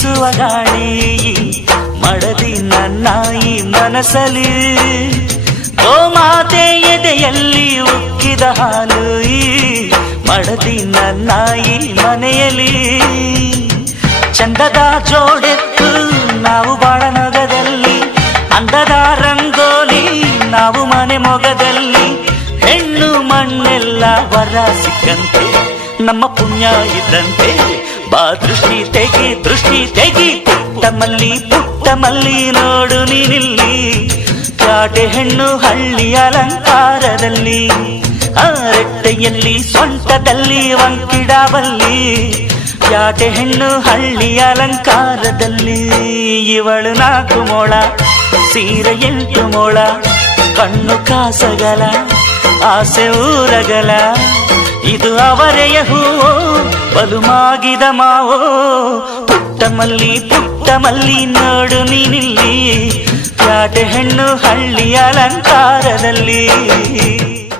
ಸೊಬಗಾಳಿ ಮಡದಿ ನನ್ನ ಈ ಮನಸಲಿ ಗೋಮಾತೆ ಎದೆಯಲ್ಲಿ ಉಕ್ಕಿದ ಹಾಲು ಮಡದಿ ನನ್ನ ಈ ಮನೆಯಲ್ಲಿ. ಚಂದದ ಜೋಡೆತ್ತು ನಾವು ಬಾಳ ನಗದಲ್ಲಿ ಅಂದದ ರಂಗೋಲಿ ನಾವು ಮನೆ ಮೊಗದಲ್ಲಿ. ಹೆಣ್ಣು ಮಣ್ಣೆಲ್ಲ ವರ ಸಿಕ್ಕಂತೆ, ನಮ್ಮ ಪುಣ್ಯ ಇದ್ದಂತೆ. ದೃಷ್ಟಿ ತೆಗಿ ದೃಷ್ಟಿ ತೆಗಿ. ತಮ್ಮಲ್ಲಿ ಮಲ್ಲಿ ಪುಟ್ಟ ಮಲ್ಲಿ ನೋಡು ನೀನಿಲ್ಲಿ. ಕಾಟೆ ಹೆಣ್ಣು ಹಳ್ಳಿ ಅಲಂಕಾರದಲ್ಲಿ. ಆರಟ್ಟೆಯಲ್ಲಿ ರೆಟ್ಟೆಯಲ್ಲಿ, ಸೊಂಟದಲ್ಲಿ, ವಂಕಿಡಾವಲ್ಲಿ. ಯಾಟೆ ಹೆಣ್ಣು ಹಳ್ಳಿ ಅಲಂಕಾರದಲ್ಲಿ. ಇವಳು ನಾಲ್ಕು ಮೋಳ, ಸೀರೆ ಎಂಟು ಮೋಳ. ಕಣ್ಣು ಕಾಸಗಲ, ಆಸೆ ಊರಗಲ. ಇದು ಅವರೆಯ ಹೂವೋ ಬಲುಮಾಗಿದ ಮಾವೋ ಪುಟ್ಟ ಮಲ್ಲಿ ಪುಟ್ಟ ಮಲ್ಲಿ ನೋಡು ನೀನಿಲ್ಲಿ ಕ್ಯಾಟೆ ಹೆಣ್ಣು ಹಳ್ಳಿ ಅಲಂಕಾರದಲ್ಲಿ.